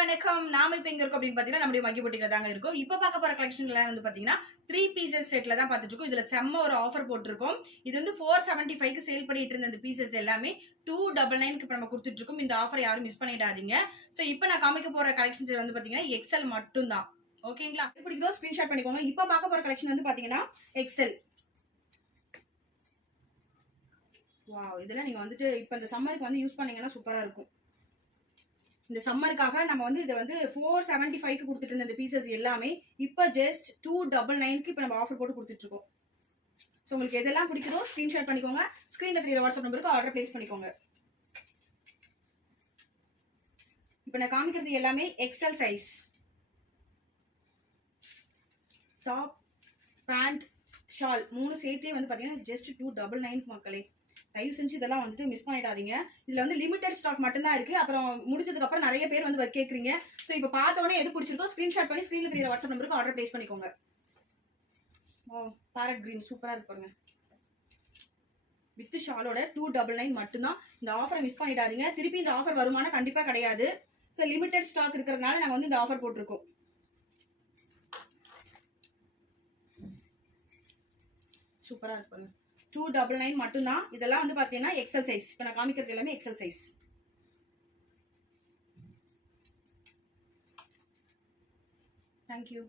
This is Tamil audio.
வணக்கம். நாம இப்ப எங்க இருக்கோம் அப்படின்னு பாத்தீங்கன்னா நம்மளுடைய மக்கி பொட்டியில தாங்க இருக்கும். இப்ப பார்க்க போற கலெக்ஷன்ல வந்து பாத்தீங்கன்னா 3 பீசஸ் செட்ல தான் பாத்துட்டு இருக்கோம். இதுல செம்ம ஒரு ஆஃபர் போட்டிருக்கோம். இது வந்து 475 க்கு சேல் பண்ணிட்டு இருந்த இந்த பீசஸ் எல்லாமே 299 க்கு இப்ப நம்ம கொடுத்துட்டு இருக்கோம். இந்த ஆஃபர் யாரும் மிஸ் பண்ணிடாதீங்க. சோ இப்போ நான் காமிக்க போற கலெக்ஷன்ஸ் வந்து பாத்தீங்கன்னா எக்ஸல் மட்டும் தான். ஓகேங்களா? பிடிக்குதோ ஸ்கிரீன்ஷாட் பண்ணிக்கோங்க. இப்ப பார்க்க போற கலெக்ஷன் வந்து பாத்தீங்கன்னா எக்ஸல். வாவ், இதெல்லாம் நீங்க வந்துட்டு இப்ப இந்த சம்மருக்கு வந்து யூஸ் பண்ணீங்கன்னா சூப்பரா இருக்கும். இந்த சம்மருக்காக நம்ம வந்து இதை வந்து 475 க்கு கொடுத்துட்டு இருந்த இந்த பீசஸ் எல்லாமே இப்போ ஜஸ்ட் 299 க்கு இப்போ நம்ம ஆஃபர் போட்டு கொடுத்துட்டு இருக்கோம். ஸோ உங்களுக்கு எதெல்லாம் பிடிக்குதோ ஸ்கிரீன்ஷாட் பண்ணிக்கோங்க. ஸ்கிரீன்ல தெரியற வாட்ஸ்அப் நம்பருக்கு ஆர்டர் பிளேஸ் பண்ணிக்கோங்க. இப்போ நான் காமிக்கிறது எல்லாமே XL size. Top, pant, shawl மூணு சேர்த்தே வந்து பார்த்தீங்கன்னா ஜஸ்ட் 299 மக்களே. தயவு செஞ்சு இதெல்லாம் வந்துட்டு மிஸ் பண்ணிடாதீங்க. இதுல வந்து லிமிடெட் ஸ்டாக் மட்டும் தான் இருக்கு. அப்புறம் முடிஞ்சதுக்கு அப்புறம் நிறைய பேர் வந்து கேக்குறீங்க. சோ இப்போ பார்த்தவொடனே எது பிடிச்சிருக்கோ ஸ்கிரீன்ஷாட் பண்ணி ஸ்கிரீன்ல தெரியற வாட்ஸ்அப் நம்பருக்கு ஆர்டர் பிளேஸ் பண்ணிக்கோங்க. ஓ, பேரட் கிரீன் சூப்பரா இருக்கு பாருங்க. வித் ஷாலோட 299 மட்டும் தான். இந்த ஆஃபரை மிஸ் பண்ணிடாதீங்க. திருப்பி இந்த ஆஃபர் வருமானம் கண்டிப்பா கிடையாது. சோ லிமிடெட் ஸ்டாக் இருக்கிறதுனால நாங்க வந்து இந்த ஆஃபர் போட்டிருக்கோம். சூப்பரா இருப்பாங்க. 299 மட்டும் தான். இதெல்லாம் வந்து பாத்தீங்கன்னா எக்ஸல் சைஸ். இப்போ நான் காமிக்கிறது எல்லாமே எக்ஸல் சைஸ். Thank you.